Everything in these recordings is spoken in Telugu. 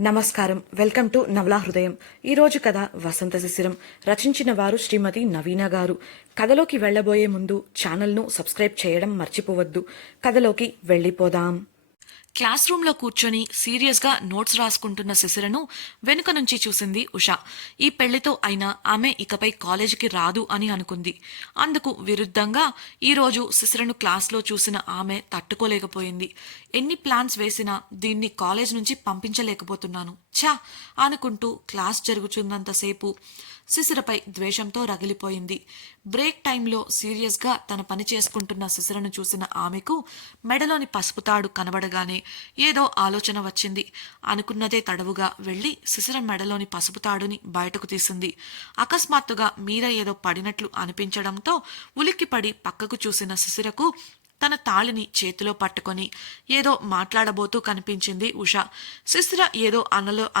నమస్కారం. వెల్కమ్ టు నవలా హృదయం. ఈరోజు కథ వసంత శిశిరం. రచించిన వారు శ్రీమతి నవీన గారు. కథలోకి వెళ్ళబోయే ముందు ఛానల్ను సబ్స్క్రైబ్ చేయడం మర్చిపోవద్దు. కథలోకి వెళ్ళిపోదాం. క్లాస్ రూమ్లో కూర్చొని సీరియస్గా నోట్స్ రాసుకుంటున్న శిశిరను వెనుక నుంచి చూసింది ఉష. ఈ పెళ్లితో అయినా ఆమె ఇకపై కాలేజీకి రాదు అని అనుకుంది. అందుకు విరుద్ధంగా ఈరోజు శిశిరను క్లాస్లో చూసిన ఆమె తట్టుకోలేకపోయింది. ఎన్ని ప్లాన్స్ వేసినా దీన్ని కాలేజ్ నుంచి పంపించలేకపోతున్నాను ఛా అనుకుంటూ క్లాస్ జరుగుతున్నంతసేపు శిశిరపై ద్వేషంతో రగిలిపోయింది. బ్రేక్ టైంలో సీరియస్గా తన పని చేసుకుంటున్న శిశిరను చూసిన ఆమెకు మెడలోని పసుపు తాడు కనబడగానే ఏదో ఆలోచన వచ్చింది. అనుకున్నదే తడవుగా వెళ్లి శిశిర మెడలోని పసుపు తాడుని బయటకు తీసింది. అకస్మాత్తుగా మీద ఏదో పడినట్లు అనిపించడంతో ఉలిక్కిపడి పక్కకు చూసిన శిశిరకు తన తాళిని చేతిలో పట్టుకొని ఏదో మాట్లాడబోతూ కనిపించింది ఉష. శిశిర ఏదో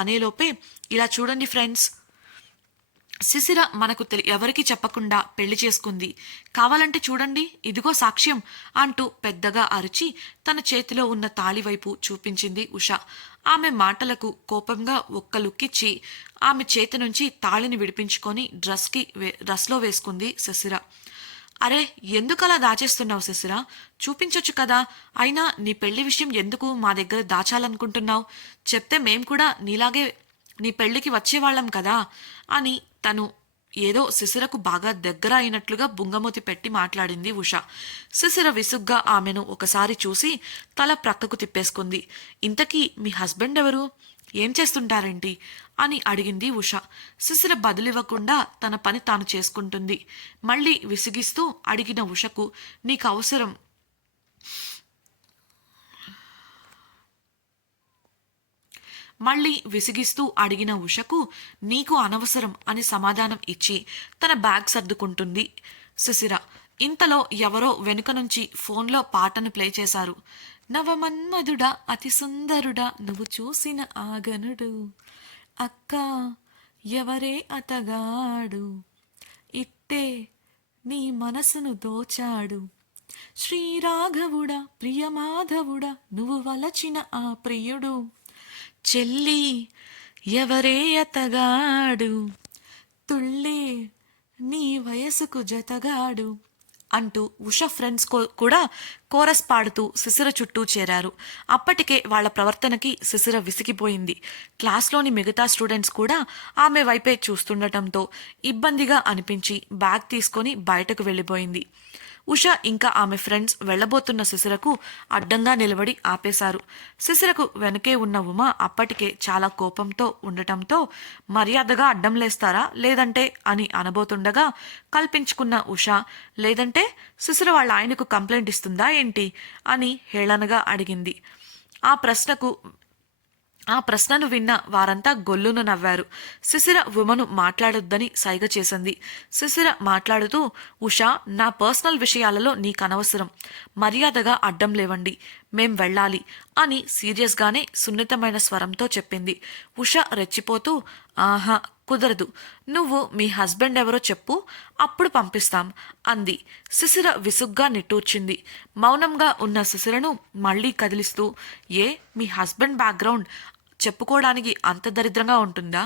అనేలోపే ఇలా చూడండి ఫ్రెండ్స్, శిశిర మనకు ఎవరికి చెప్పకుండా పెళ్లి చేసుకుంది. కావాలంటే చూడండి, ఇదిగో సాక్ష్యం అంటూ పెద్దగా అరిచి తన చేతిలో ఉన్న తాళి వైపు చూపించింది ఉష. ఆమె మాటలకు కోపంగా ఒక్క లుక్కిచ్చి ఆమె చేతి నుంచి తాళిని విడిపించుకొని డ్రస్లో వేసుకుంది శిశిర. అరే, ఎందుకలా దాచేస్తున్నావు శిశిర? చూపించొచ్చు కదా. అయినా నీ పెళ్లి విషయం ఎందుకు మా దగ్గర దాచాలనుకుంటున్నావు? చెప్తే మేం కూడా నీలాగే నీ పెళ్లికి వచ్చేవాళ్లం కదా అని తను ఏదో శిశిరకు బాగా దగ్గర అయినట్లుగా బుంగమూతి పెట్టి మాట్లాడింది ఉష. శిశిర విసుగ్గా ఆమెను ఒకసారి చూసి తల ప్రక్కకు తిప్పేసుకుంది. ఇంతకీ మీ హస్బెండ్ ఎవరు? ఏం చేస్తుంటారేంటి అని అడిగింది ఉష. శిశిర బదులివ్వకుండా తన పని తాను చేసుకుంటుంది. మళ్ళీ విసిగిస్తూ అడిగిన ఉషకు నీకు అవసరం మళ్ళీ విసిగిస్తూ అడిగిన ఉషకు నీకు అనవసరం అని సమాధానం ఇచ్చి తన బ్యాగ్ సర్దుకుంటుంది శిశిర. ఇంతలో ఎవరో వెనుక నుంచి ఫోన్లో పాటను ప్లే చేశారు. నవమన్మధుడా అతి సుందరుడా నువ్వు చూసిన ఆగనుడు, అక్క ఎవరే అతగాడు, ఇట్టే నీ మనసును దోచాడు, శ్రీరాఘవుడా ప్రియమాధవుడా నువ్వు వలచిన ఆ ప్రియుడు, చెల్లి ఎవరే అతగాడు, తుళ్ళే నీ వయసుకు జతగాడు అంటూ ఉష ఫ్రెండ్స్ కూడా కోరస్ పాడుతూ శిశిర చుట్టూ చేరారు. అప్పటికే వాళ్ల ప్రవర్తనకి శిశిర విసిగిపోయింది. క్లాస్లోని మిగతా స్టూడెంట్స్ కూడా ఆమె వైపే చూస్తుండటంతో ఇబ్బందిగా అనిపించి బ్యాగ్ తీసుకొని బయటకు వెళ్ళిపోయింది. ఉష ఇంకా ఆమె ఫ్రెండ్స్ వెళ్లబోతున్న శిశిరకు అడ్డంగా నిలబడి ఆపేశారు. శిశిరకు వెనకే ఉన్న ఉమ అప్పటికే చాలా కోపంతో ఉండటంతో మర్యాదగా అడ్డం లేస్తారా లేదంటే అని అనబోతుండగా కల్పించుకున్న ఉష లేదంటే శిశిర వాళ్ళ ఆయనకు కంప్లైంట్ ఇస్తుందా ఏంటి అని హేళనగా అడిగింది. ఆ ప్రశ్నను విన్న వారంతా గొల్లున నవ్వారు. శిశిర ఉమను మాట్లాడొద్దని సైగ చేసింది. శిశిర మాట్లాడుతూ ఉషా, నా పర్సనల్ విషయాలలో నీకనవసరం, మర్యాదగా అడ్డం లేవండి, మేం వెళ్ళాలి అని సీరియస్గానే సున్నితమైన స్వరంతో చెప్పింది. ఉష రెచ్చిపోతూ ఆహా కుదరదు, నువ్వు మీ హస్బెండ్ ఎవరో చెప్పు, అప్పుడు పంపిస్తాం అంది. శిశిర విసుగ్గా నిట్టూర్చింది. మౌనంగా ఉన్న శిశిరను మళ్లీ కదిలిస్తూ ఏ మీ హస్బెండ్ బ్యాక్గ్రౌండ్ చెప్పుకోవడానికి అంత దరిద్రంగా ఉంటుందా?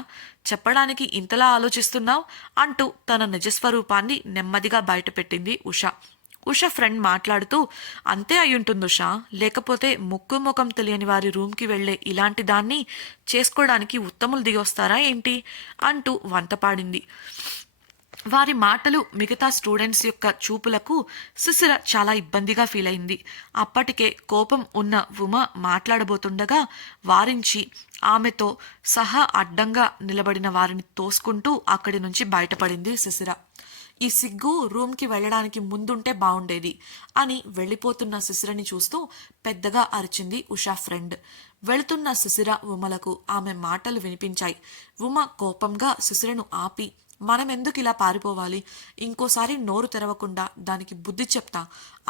చెప్పడానికి ఇంతలా ఆలోచిస్తున్నావు అంటూ తన నిజస్వరూపాన్ని నెమ్మదిగా బయటపెట్టింది ఉష. ఉష ఫ్రెండ్ మాట్లాడుతూ అంతే అయ్యుంటుంది ఉష, లేకపోతే ముక్కు ముఖం తెలియని వారి రూమ్కి వెళ్లే ఇలాంటి దాన్ని చేసుకోవడానికి ఉత్తములు దిగొస్తారా ఏంటి అంటూ వంతపాడింది. వారి మాటలు మిగతా స్టూడెంట్స్ యొక్క చూపులకు శిశిర చాలా ఇబ్బందిగా ఫీల్ అయింది. అప్పటికే కోపం ఉన్న ఉమ మాట్లాడబోతుండగా వారించి ఆమెతో సహా అడ్డంగా నిలబడిన వారిని తోసుకుంటూ అక్కడి నుంచి బయటపడింది శిశిర. ఈ సిగ్గు రూమ్కి వెళ్ళడానికి ముందుంటే బావుండేది అని వెళ్ళిపోతున్న శిశిరని చూస్తూ పెద్దగా అరిచింది ఉషా ఫ్రెండ్. వెళుతున్న శిశిర ఉమలకు ఆమె మాటలు వినిపించాయి. ఉమ కోపంగా శిశిరను ఆపి మనమెందుకు ఇలా పారిపోవాలి, ఇంకోసారి నోరు తెరవకుండా దానికి బుద్ధి చెప్తా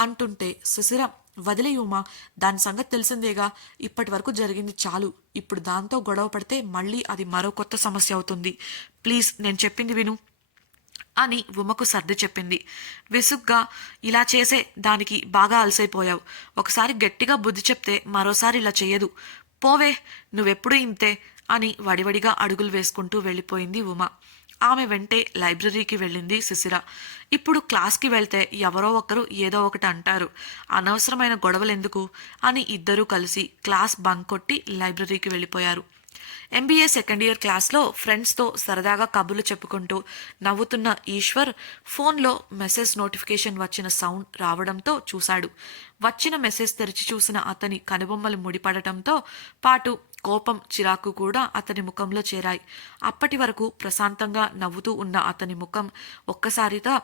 అంటుంటే శిశిర వదిలేయుమా, దాని సంగతి తెలిసిందేగా, ఇప్పటి వరకు జరిగింది చాలు, ఇప్పుడు దాంతో గొడవ పడితే మళ్ళీ అది మరో కొత్త సమస్య అవుతుంది, ప్లీజ్ నేను చెప్పింది విను అని ఉమకు సర్ది చెప్పింది. విసుగ్గా ఇలా చేసే దానికి బాగా అలసైపోయావు, ఒకసారి గట్టిగా బుద్ధి చెప్తే మరోసారి ఇలా చెయ్యదు, పోవే, నువ్వెప్పుడు ఇంతే అని వడివడిగా అడుగులు వేసుకుంటూ వెళ్ళిపోయింది ఉమ. ఆమె వెంటే లైబ్రరీకి వెళ్ళింది శిశిర. ఇప్పుడు క్లాస్కి వెళ్తే ఎవరో ఒకరు ఏదో ఒకటి అంటారు, అనవసరమైన గొడవలెందుకు అని ఇద్దరూ కలిసి క్లాస్ బంక్ కొట్టి లైబ్రరీకి వెళ్ళిపోయారు. ఎంబీఏ సెకండ్ ఇయర్ క్లాస్లో ఫ్రెండ్స్తో సరదాగా కబుర్లు చెప్పుకుంటూ నవ్వుతున్న ఈశ్వర్ ఫోన్లో మెసేజ్ నోటిఫికేషన్ వచ్చిన సౌండ్ రావడంతో చూశాడు. వచ్చిన మెసేజ్ తెరిచి చూసిన అతని కనుబొమ్మలు ముడిపడటంతో పాటు కోపం, చిరాకు కూడా అతని ముఖంలో చేరాయి. అప్పటి వరకు ప్రశాంతంగా నవ్వుతూ ఉన్న అతని ముఖం ఒక్కసారిగా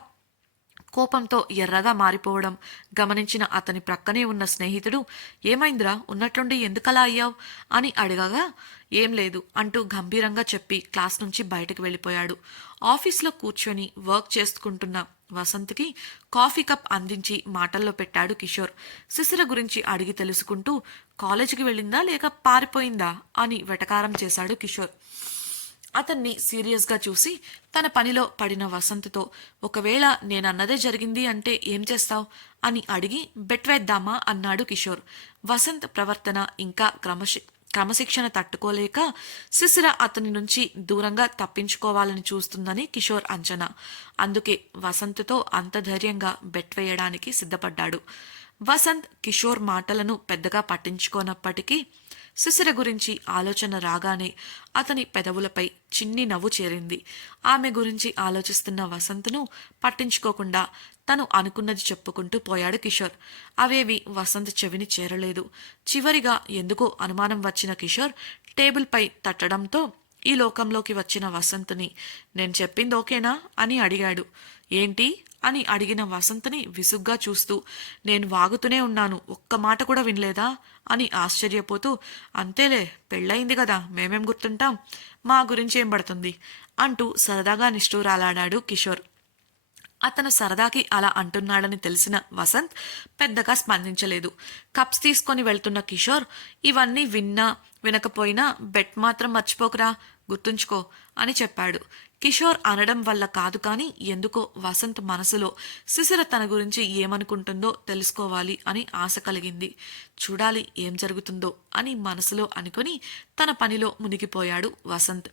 కోపంతో ఎర్రగా మారిపోవడం గమనించిన అతని ప్రక్కనే ఉన్న స్నేహితుడు, ఏమైందిరా, ఉన్నట్లుండి ఎందుకలా అయ్యావ్ అని అడగగా, ఏం లేదు అంటూ గంభీరంగా చెప్పి క్లాస్ నుంచి బయటకు వెళ్ళిపోయాడు. ఆఫీస్లో కూర్చొని వర్క్ చేసుకుంటున్న వసంత్కి కాఫీ కప్ అందించి మాటల్లో పెట్టాడు కిషోర్. శిశిర గురించి అడిగి తెలుసుకుంటూ, కాలేజీకి వెళ్ళిందా లేక పారిపోయిందా అని వెటకారం చేశాడు కిషోర్. అతన్ని సీరియస్గా చూసి తన పనిలో పడిన వసంత్తో, ఒకవేళ నేనన్నదే జరిగింది అంటే ఏం చేస్తావ్ అని అడిగి బెట్ వేద్దామా అన్నాడు కిషోర్. వసంత్ ప్రవర్తన ఇంకా క్రమశిక్షణ తట్టుకోలేక శిశిర అతని నుంచి దూరంగా తప్పించుకోవాలని చూస్తుందని కిషోర్ అంచనా. అందుకే వసంత్తో అంత ధైర్యంగా బెట్ వేయడానికి సిద్ధపడ్డాడు. వసంత్ కిషోర్ మాటలను పెద్దగా పట్టించుకోనప్పటికీ శిశిర గురించి ఆలోచన రాగానే అతని పెదవులపై చిన్ని నవ్వు చేరింది. ఆమె గురించి ఆలోచిస్తున్న వసంత్ను పట్టించుకోకుండా తను అనుకున్నది చెప్పుకుంటూ పోయాడు కిషోర్. అవేవి వసంత్ చెవిని చేరలేదు. చివరిగా ఎందుకో అనుమానం వచ్చిన కిషోర్ టేబుల్పై తట్టడంతో ఈ లోకంలోకి వచ్చిన వసంత్ని, నేను చెప్పింది ఓకేనా అని అడిగాడు. ఏంటి అని అడిగిన వసంత్ని విసుగ్గా చూస్తూ, నేను వాగుతూనే ఉన్నాను, ఒక్క మాట కూడా వినలేదా అని ఆశ్చర్యపోతూ, అంతేలే, పెళ్ళయింది కదా, మేమేం గుర్తుంటాం, మా గురించి ఏం పడుతుంది అంటూ సరదాగా నిష్ఠూరాలాడాడు కిషోర్. అతను సరదాకి అలా అంటున్నాడని తెలిసిన వసంత్ పెద్దగా స్పందించలేదు. కప్స్ తీసుకొని వెళ్తున్న కిషోర్, ఇవన్నీ వినకపోయినా బెట్ మాత్రం మర్చిపోకురా, గుర్తుంచుకో అని చెప్పాడు. కిషోర్ అనడం వల్ల కాదు కానీ ఎందుకో వసంత్ మనసులో శిశిర తన గురించి ఏమనుకుంటుందో తెలుసుకోవాలి అని ఆశ కలిగింది. చూడాలి ఏం జరుగుతుందో అని మనసులో అనుకుని తన పనిలో మునిగిపోయాడు వసంత్.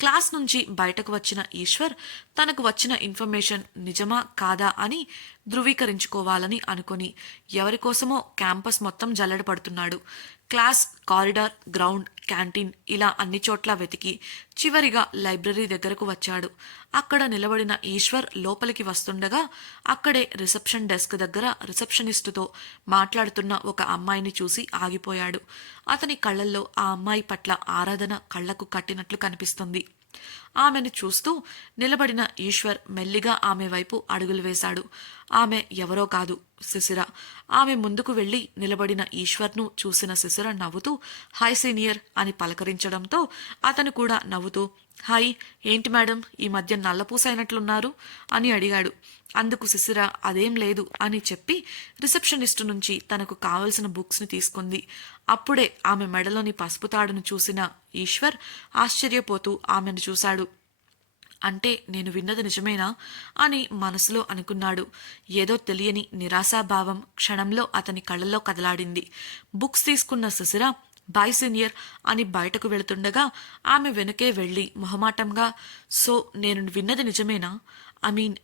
క్లాస్ నుంచి బయటకు వచ్చిన ఈశ్వర్ తనకు వచ్చిన ఇన్ఫర్మేషన్ నిజమా కాదా అని ధృవీకరించుకోవాలని అనుకుని ఎవరికోసమో క్యాంపస్ మొత్తం జల్లెడ పడుతున్నాడు. క్లాస్, కారిడార్, గ్రౌండ్, క్యాంటీన్ ఇలా అన్ని చోట్ల వెతికి చివరిగా లైబ్రరీ దగ్గరకు వచ్చాడు. అక్కడ నిలబడిన ఈశ్వర్ లోపలికి వస్తుండగా అక్కడే రిసెప్షన్ డెస్క్ దగ్గర రిసెప్షనిస్టుతో మాట్లాడుతున్న ఒక అమ్మాయిని చూసి ఆగిపోయాడు. అతని కళ్ళల్లో ఆ అమ్మాయి పట్ల ఆరాధన కళ్లకు కట్టినట్లు కనిపిస్తుంది. ఆమెను చూస్తూ నిలబడిన ఈశ్వర్ మెల్లిగా ఆమె వైపు అడుగులు వేశాడు. ఆమె ఎవరో కాదు, శిశిర. ఆమె ముందుకు వెళ్లి నిలబడిన ఈశ్వర్ను చూసిన శిశిర నవ్వుతూ, హాయ్ సీనియర్ అని పలకరించడంతో అతను కూడా నవ్వుతూ, హాయ్, ఏంటి మేడం ఈ మధ్య నల్లపూసైనట్లున్నారు అని అడిగాడు. అందుకు శిశిర అదేం లేదు అని చెప్పి రిసెప్షనిస్టు నుంచి తనకు కావలసిన బుక్స్ని తీసుకుంది. అప్పుడే ఆమె మెడలోని పసుపు తాడును చూసిన ఈశ్వర్ ఆశ్చర్యపోతూ ఆమెను చూశాడు. అంటే నేను విన్నది నిజమేనా అని మనసులో అనుకున్నాడు. ఏదో తెలియని నిరాశాభావం క్షణంలో అతని కళ్ళల్లో కదలాడింది. బుక్స్ తీసుకున్న శిశిర బాయ్ సీనియర్ అని బయటకు వెళుతుండగా ఆమె వెనకే వెళ్ళి మొహమాటంగా, సో నేను విన్నది నిజమేనా,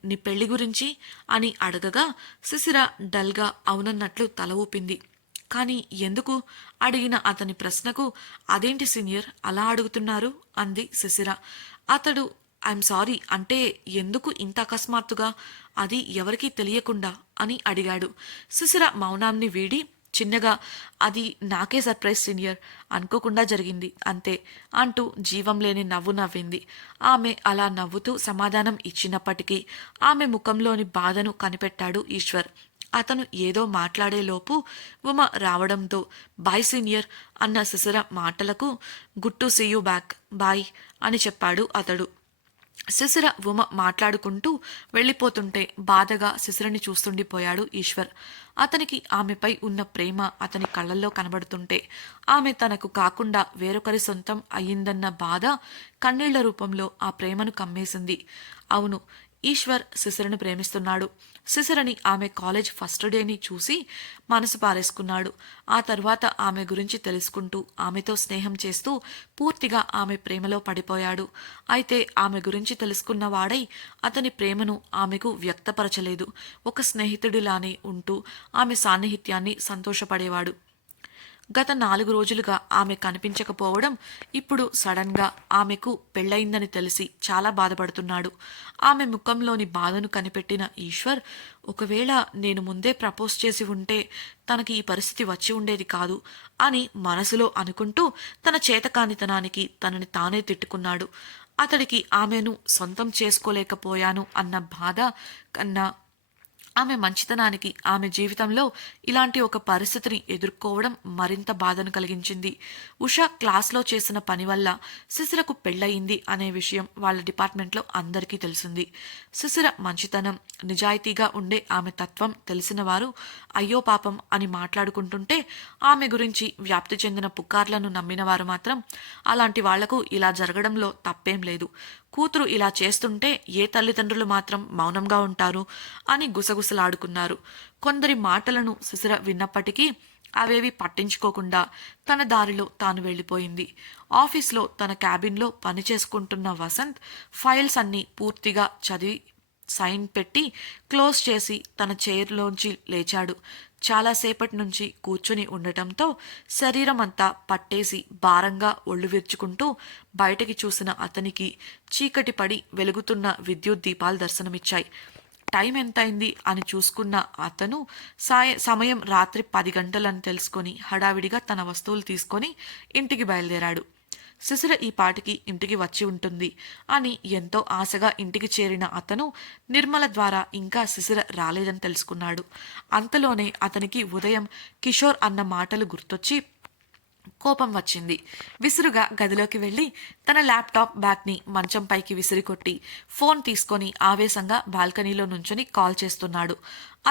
నీ పెళ్లి గురించి అని అడగగా శిశిర డల్గా అవునన్నట్లు తల ఊపింది. కానీ ఎందుకు అడిగిన అతని ప్రశ్నకు, అదేంటి సీనియర్ అలా అడుగుతున్నారు అంది శిశిర. అతడు ఐఎమ్ సారీ అంటే ఎందుకు ఇంత అకస్మాత్తుగా, అది ఎవరికీ తెలియకుండా అని అడిగాడు. శిశిర మౌనాన్ని వీడి చిన్నగా, అది నాకే సర్ప్రైజ్ సీనియర్, అనుకోకుండా జరిగింది అంతే అంటూ జీవం లేని నవ్వు నవ్వింది. ఆమె అలా నవ్వుతూ సమాధానం ఇచ్చినప్పటికీ ఆమె ముఖంలోని బాధను కనిపెట్టాడు ఈశ్వర్. అతను ఏదో మాట్లాడేలోపు ఉమ రావడంతో బాయ్ సీనియర్ అన్న శిశిర మాటలకు good to see you back, bye అని చెప్పాడు అతడు. శిశిర ఉమ మాట్లాడుకుంటూ వెళ్ళిపోతుంటే బాధగా శిశిరని చూస్తుండిపోయాడు ఈశ్వర్. అతనికి ఆమెపై ఉన్న ప్రేమ అతని కళ్ళల్లో కనబడుతుంటే ఆమె తనకు కాకుండా వేరొకరి సొంతం అయ్యిందన్న బాధ కన్నీళ్ల రూపంలో ఆ ప్రేమను కమ్మేసింది. అవును, ఈశ్వర్ శిశిరని ప్రేమిస్తున్నాడు. శిశిరని ఆమె కాలేజ్ ఫస్ట్ డేని చూసి మనసు పారేసుకున్నాడు. ఆ తర్వాత ఆమె గురించి తెలుసుకుంటూ ఆమెతో స్నేహం చేస్తూ పూర్తిగా ఆమె ప్రేమలో పడిపోయాడు. అయితే ఆమె గురించి తెలుసుకున్న వాడై అతని ప్రేమను ఆమెకు వ్యక్తపరచలేదు. ఒక స్నేహితుడిలానే ఉంటూ ఆమె సాన్నిహిత్యాన్ని సంతోషపడేవాడు. గత 4 రోజులుగా ఆమె కనిపించకపోవడం, ఇప్పుడు సడన్గా ఆమెకు పెళ్ళయిందని తెలిసి చాలా బాధపడుతున్నాడు. ఆమె ముఖంలోని బాధను కనిపెట్టిన ఈశ్వర్, ఒకవేళ నేను ముందే ప్రపోజ్ చేసి ఉంటే తనకి ఈ పరిస్థితి వచ్చి ఉండేది కాదు అని మనసులో అనుకుంటూ తన చేతకానితనానికి తనని తానే తిట్టుకున్నాడు. అతడికి ఆమెను సొంతం చేసుకోలేకపోయాను అన్న బాధ కన్నా ఆమె మంచితనానికి ఆమె జీవితంలో ఇలాంటి ఒక పరిస్థితిని ఎదుర్కోవడం మరింత బాధను కలిగించింది. ఉషా క్లాస్లో చేసిన పని వల్ల శిశిరకు పెళ్ళయింది అనే విషయం వాళ్ళ డిపార్ట్మెంట్లో అందరికీ తెలిసింది. శిశిర మంచితనం, నిజాయితీగా ఉండే ఆమె తత్వం తెలిసిన వారు అయ్యో పాపం అని మాట్లాడుకుంటుంటే, ఆమె గురించి వ్యాప్తి చెందిన పుకార్లను నమ్మిన వారు మాత్రం అలాంటి వాళ్లకు ఇలా జరగడంలో తప్పేం లేదు, కూతురు ఇలా చేస్తుంటే ఏ తల్లిదండ్రులు మాత్రం మౌనంగా ఉంటారు అని గుసగుసలాడుకున్నారు. కొందరి మాటలను శిశిర విన్నప్పటికీ అవేవి పట్టించుకోకుండా తన దారిలో తాను వెళ్ళిపోయింది. ఆఫీస్లో తన క్యాబిన్లో పని చేసుకుంటున్న వసంత్ ఫైల్స్ అన్నీ పూర్తిగా చదివి సైన్ పెట్టి క్లోజ్ చేసి తన చైర్లోంచి లేచాడు. చాలాసేపటి నుంచి కూర్చుని ఉండటంతో శరీరం అంతా పట్టేసి భారంగా ఒళ్ళు విరుచుకుంటూ బయటకి చూసిన అతనికి చీకటి పడి వెలుగుతున్న విద్యుత్ దీపాలు దర్శనమిచ్చాయి. టైం ఎంతైంది అని చూసుకున్న అతను సమయం రాత్రి 10 గంటలని తెలుసుకొని హడావిడిగా తన వస్తువులు తీసుకొని ఇంటికి బయలుదేరాడు. శిశిర ఈ పాటికి ఇంటికి వచ్చి ఉంటుంది అని ఎంతో ఆశగా ఇంటికి చేరిన అతను నిర్మల ద్వారా ఇంకా శిశిర రాలేదని తెలుసుకున్నాడు. అంతలోనే అతనికి ఉదయం కిషోర్ అన్న మాటలు గుర్తొచ్చి కోపం వచ్చింది. విసురుగా గదిలోకి వెళ్లి తన ల్యాప్టాప్ బ్యాగ్ని మంచం పైకి విసిరికొట్టి ఫోన్ తీసుకొని ఆవేశంగా బాల్కనీలో నుంచొని కాల్ చేస్తున్నాడు.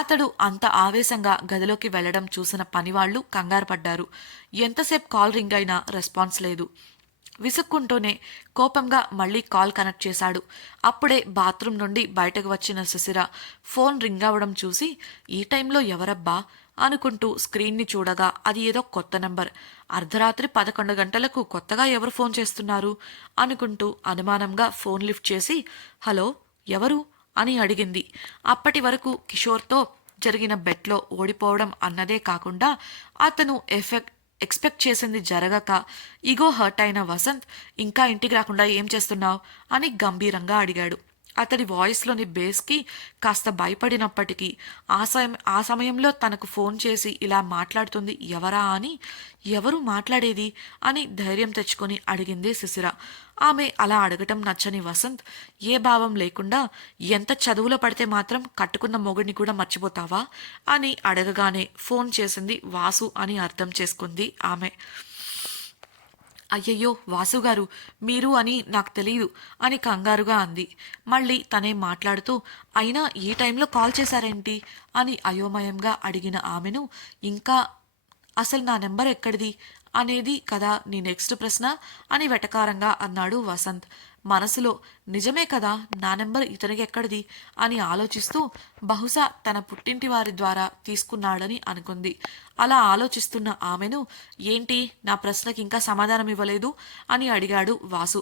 అతడు అంత ఆవేశంగా గదిలోకి వెళ్లడం చూసిన పనివాళ్లు కంగారు పడ్డారు. ఎంతసేపు కాల్ రింగ్ అయినా రెస్పాన్స్ లేదు. విసుక్కుంటూనే కోపంగా మళ్లీ కాల్ కనెక్ట్ చేశాడు. అప్పుడే బాత్రూమ్ నుండి బయటకు వచ్చిన శిశిర ఫోన్ రింగ్ అవ్వడం చూసి ఈ టైంలో ఎవరబ్బా అనుకుంటూ స్క్రీన్ని చూడగా అది ఏదో కొత్త నంబర్. అర్ధరాత్రి 11 గంటలకు కొత్తగా ఎవరు ఫోన్ చేస్తున్నారు అనుకుంటూ అనుమానంగా ఫోన్ లిఫ్ట్ చేసి హలో ఎవరు అని అడిగింది. అప్పటి వరకు కిషోర్తో జరిగిన బెట్లో ఓడిపోవడం అన్నదే కాకుండా అతను ఎక్స్పెక్ట్ చేసింది జరగక ఈగో హర్ట్ అయిన వసంత్ ఇంకా ఇంటికి రాకుండా ఏం చేస్తున్నావు అని గంభీరంగా అడిగాడు. అతడి వాయిస్లోని బేస్కి కాస్త భయపడినప్పటికీ ఆ సమయంలో తనకు ఫోన్ చేసి ఇలా మాట్లాడుతుంది ఎవరా అని, ఎవరు మాట్లాడేది అని ధైర్యం తెచ్చుకొని అడిగింది శిశిర. ఆమె అలా అడగటం నచ్చని వసంత్ ఏ భావం లేకుండా ఎంత చదువులో పడితే మాత్రం కట్టుకున్న మొగుడిని కూడా మర్చిపోతావా అని అడగగానే ఫోన్ చేసింది వాసు అని అర్థం చేసుకుంది ఆమె. అయ్యయ్యో వాసుగారు మీరు అని నాకు తెలియదు అని కంగారుగా అంది. మళ్ళీ తనే మాట్లాడుతూ అయినా ఈ టైంలో కాల్ చేశారేంటి అని అయోమయంగా అడిగిన ఆమెను ఇంకా అసలు నా నెంబర్ ఎక్కడిది అనేది కదా నీ నెక్స్ట్ ప్రశ్న అని వెటకారంగా అన్నాడు వసంత్. మనసులో నిజమే కదా నా నెంబర్ ఇతనికి ఎక్కడిది అని ఆలోచిస్తూ బహుశా తన పుట్టింటి వారి ద్వారా తీసుకున్నాడని అనుకుంది. అలా ఆలోచిస్తున్న ఆమెను ఏంటి నా ప్రశ్నకి ఇంకా సమాధానం ఇవ్వలేదు అని అడిగాడు వాసు.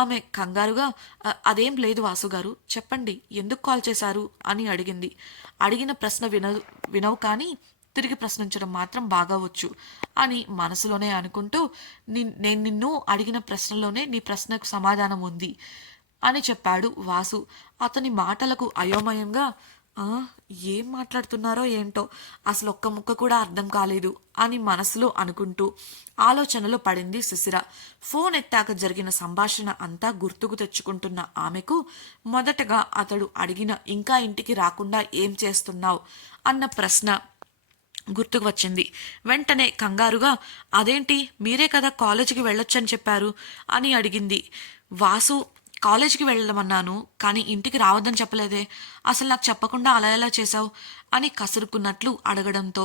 ఆమె కంగారుగా అదేం లేదు వాసుగారు చెప్పండి ఎందుకు కాల్ చేశారు అని అడిగింది. అడిగిన ప్రశ్న వినవు కానీ తిరిగి ప్రశ్నించడం మాత్రం బాగా వచ్చు అని మనసులోనే అనుకుంటూ నేను నిన్ను అడిగిన ప్రశ్నలోనే నీ ప్రశ్నకు సమాధానం ఉంది అని చెప్పాడు వాసు. అతని మాటలకు అయోమయంగా ఏం మాట్లాడుతున్నారో ఏంటో అసలు ఒక్క ముక్క కూడా అర్థం కాలేదు అని మనసులో అనుకుంటూ ఆలోచనలో పడింది శిశిర. ఫోన్ ఎత్తాక జరిగిన సంభాషణ అంతా గుర్తుకు తెచ్చుకుంటున్న ఆమెకు మొదటగా అతడు అడిగిన ఇంకా ఇంటికి రాకుండా ఏం చేస్తున్నావు అన్న ప్రశ్న గుర్తుకు వచ్చింది. వెంటనే కంగారుగా అదేంటి మీరే కదా కాలేజీకి వెళ్ళొచ్చని చెప్పారు అని అడిగింది. వాసు కాలేజీకి వెళ్ళమన్నాను కానీ ఇంటికి రావద్దని చెప్పలేదే, అసలు నాకు చెప్పకుండా అలా ఎలా చేశావు అని కసురుకున్నట్లు అడగడంతో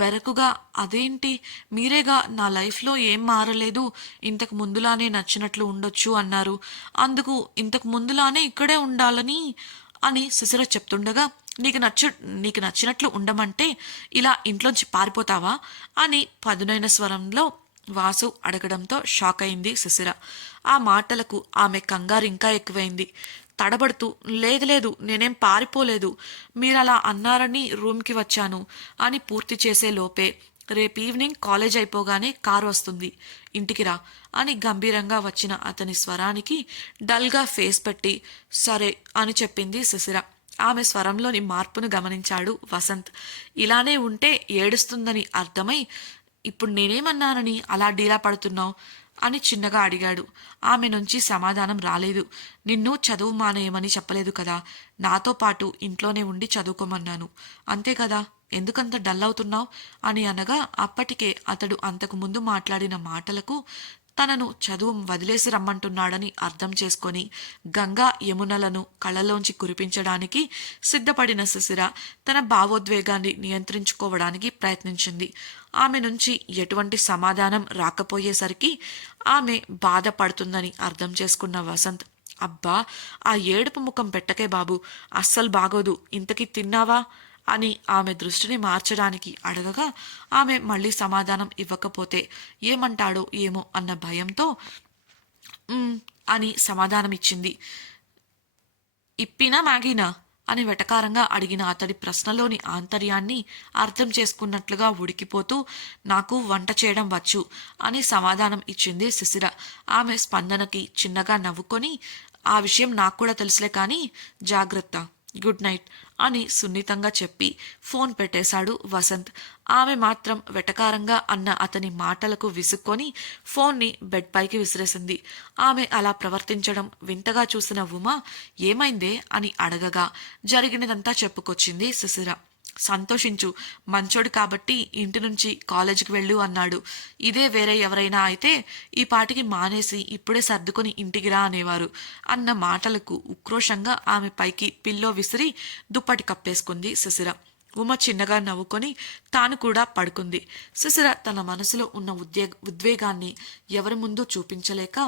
బెరకుగా అదేంటి మీరేగా నా లైఫ్లో ఏం మారలేదు, ఇంతకు ముందులానే నచ్చినట్లు ఉండొచ్చు అన్నారు, అందుకు ఇంతకు ముందులానే ఇక్కడే ఉండాలని అని శిశిర చెప్తుండగా నీకు నచ్చినట్లు ఉండమంటే ఇలా ఇంట్లోంచి పారిపోతావా అని పదునైన స్వరంలో వాసు అడగడంతో షాక్ అయింది శిశిర. ఆ మాటలకు ఆమె కంగారు ఇంకా ఎక్కువైంది. తడబడుతూ లేదు నేనేం పారిపోలేదు, మీరలా అన్నారని రూమ్కి వచ్చాను అని పూర్తి చేసే లోపే రేపు ఈవినింగ్ కాలేజ్ అయిపోగానే కారు వస్తుంది, ఇంటికి రా అని గంభీరంగా వచ్చిన అతని స్వరానికి డల్గా ఫేస్ పెట్టి సరే అని చెప్పింది శిశిర. ఆమె స్వరంలోని మార్పును గమనించాడు వసంత్. ఇలానే ఉంటే ఏడుస్తుందని అర్థమై ఇప్పుడు నేనేమన్నానని అలా డీలా పడుతున్నావు అని చిన్నగా అడిగాడు. ఆమె నుంచి సమాధానం రాలేదు. నిన్ను చదువు మానేయమని చెప్పలేదు కదా, నాతో పాటు ఇంట్లోనే ఉండి చదువుకోమన్నాను అంతే కదా, ఎందుకంత డల్ అవుతున్నావు అని అనగా అప్పటికే అతడు అంతకు ముందు మాట్లాడిన మాటలకు తనను చదువు వదిలేసి రమ్మంటున్నాడని అర్థం చేసుకొని గంగా యమునలను కళ్ళలోంచి కురిపించడానికి సిద్ధపడిన శిశిర తన భావోద్వేగాన్ని నియంత్రించుకోవడానికి ప్రయత్నించింది. ఆమె నుంచి ఎటువంటి సమాధానం రాకపోయేసరికి ఆమె బాధపడుతుందని అర్థం చేసుకున్న వసంత్, అబ్బా ఆ ఏడుపు ముఖం పెట్టకే బాబు, అస్సలు బాగోదు, ఇంతకీ తిన్నావా అని ఆమె దృష్టిని మార్చడానికి అడగగా ఆమె మళ్ళీ సమాధానం ఇవ్వకపోతే ఏమంటాడో ఏమో అన్న భయంతో అని సమాధానమిచ్చింది. ఇప్పినా మ్యాగీనా అని వెటకారంగా అడిగిన అతడి ప్రశ్నలోని ఆంతర్యాన్ని అర్థం చేసుకున్నట్లుగా ఉడికిపోతూ నాకు వంట చేయడం వచ్చు అని సమాధానం ఇచ్చింది శిశిర. ఆమె స్పందనకి చిన్నగా నవ్వుకొని ఆ విషయం నాకు కూడా తెలుసులే కానీ జాగ్రత్త, గుడ్ నైట్ అని సున్నితంగా చెప్పి ఫోన్ పెట్టేశాడు వసంత్. ఆమె మాత్రం వెటకారంగా అన్న అతని మాటలకు విసుక్కొని ఫోన్ని బెడ్ పైకి విసిరేసింది. ఆమె అలా ప్రవర్తించడం వింతగా చూసిన ఉమా ఏమైందే అని అడగగా జరిగినదంతా చెప్పుకొచ్చింది శిశిర. సంతోషించు, మంచోడు కాబట్టి ఇంటి నుంచి కాలేజీకి వెళ్ళు అన్నాడు. ఇదే వేరే ఎవరైనా అయితే ఈ పాటికి మానేసి ఇప్పుడే సర్దుకొని ఇంటికి రా అనేవారు అన్న మాటలకు ఉక్రోషంగా ఆమె పైకి పిల్లో విసిరి దుప్పటి కప్పేసుకుంది శిశిర. ఉమ చిన్నగా నవ్వుకొని తాను కూడా పడుకుంది. శిశిర తన మనసులో ఉన్న ఉద్వేగాన్ని ఎవరి ముందు చూపించలేక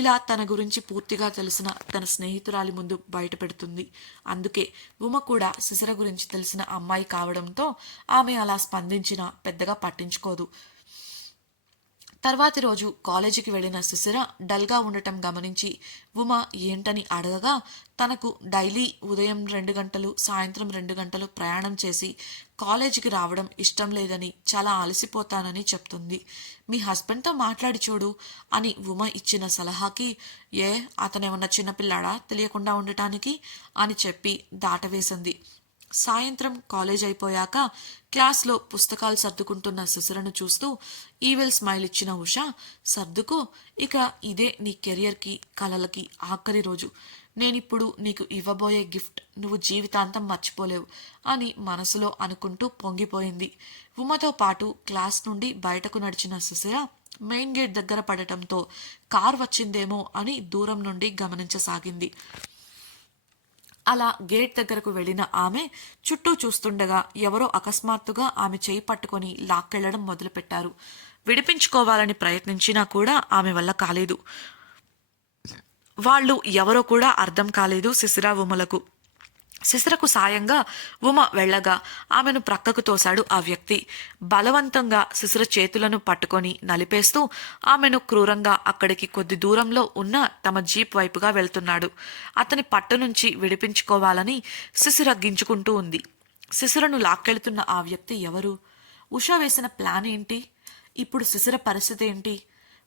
ఇలా తన గురించి పూర్తిగా తెలిసిన తన స్నేహితురాలి ముందు బయట పెడుతుంది. అందుకే ఉమ కూడా శిశిర గురించి తెలిసిన అమ్మాయి కావడంతో ఆమె అలా స్పందించినా పెద్దగా పట్టించుకోదు. తర్వాతి రోజు కాలేజీకి వెళ్లిన శిశిర డల్గా ఉండటం గమనించి ఉమ ఏంటని అడగగా తనకు డైలీ ఉదయం 2 గంటలు సాయంత్రం 2 గంటలు ప్రయాణం చేసి కాలేజీకి రావడం ఇష్టం లేదని, చాలా అలసిపోతానని చెప్తుంది. మీ హస్బెండ్తో మాట్లాడి చూడు అని ఉమ ఇచ్చిన సలహాకి అతనేమన్నా చిన్నపిల్లాడా తెలియకుండా ఉండటానికి అని చెప్పి దాటవేసింది. సాయంత్రం కాలేజ్ అయిపోయాక క్లాస్లో పుస్తకాలు సర్దుకుంటున్న శిశిరను చూస్తూ ఈవిల్ స్మైల్ ఇచ్చిన ఉష, సర్దుకో, ఇక ఇదే నీ కెరియర్కి కలలకి ఆఖరి రోజు, నేనిప్పుడు నీకు ఇవ్వబోయే గిఫ్ట్ నువ్వు జీవితాంతం మర్చిపోలేవు అని మనసులో అనుకుంటూ పొంగిపోయింది. ఉమతో పాటు క్లాస్ నుండి బయటకు నడిచిన శిశిర మెయిన్ గేట్ దగ్గర పడటంతో కార్ వచ్చిందేమో అని దూరం నుండి గమనించసాగింది. అలా గేట్ దగ్గరకు వెళ్లిన ఆమె చుట్టూ చూస్తుండగా ఎవరో అకస్మాత్తుగా ఆమె చేయి పట్టుకొని లాక్కెళ్లడం మొదలుపెట్టారు. విడిపించుకోవాలని ప్రయత్నించినా కూడా ఆమె వల్ల కాలేదు. వాళ్ళు ఎవరో కూడా అర్థం కాలేదు శిశిర ఉమలకు. శిశిరకు సాయంగా ఉమ వెళ్లగా ఆమెను ప్రక్కకు తోశాడు ఆ వ్యక్తి. బలవంతంగా శిశిర చేతులను పట్టుకొని నలిపేస్తూ ఆమెను క్రూరంగా అక్కడికి కొద్ది దూరంలో ఉన్న తమ జీప్ వైపుగా వెళ్తున్నాడు. అతని పట్టు నుంచి విడిపించుకోవాలని శిశిర గింజుకుంటూ ఉంది. శిశిరను లాక్కెళ్తున్న ఆ వ్యక్తి ఎవరు? ఉష వేసిన ప్లాన్ ఏంటి? ఇప్పుడు శిశిర పరిస్థితి ఏంటి?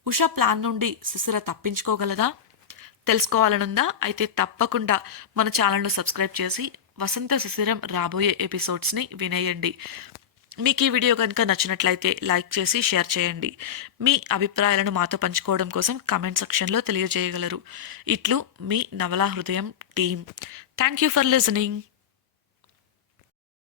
ఉష ప్లాన్ నుండి శిశిర తప్పించుకోగలదా? తెలుసుకోవాలనుందా? అయితే తప్పకుండా మన ఛానల్ను సబ్స్క్రైబ్ చేసి వసంత శిశిరం రాబోయే ఎపిసోడ్స్ని వినేయండి. మీకు ఈ వీడియో కనుక నచ్చినట్లయితే లైక్ చేసి షేర్ చేయండి. మీ అభిప్రాయాలను మాతో పంచుకోవడం కోసం కామెంట్ సెక్షన్లో తెలియజేయగలరు. ఇట్లు మీ నవలా హృదయం team. Thank you for listening.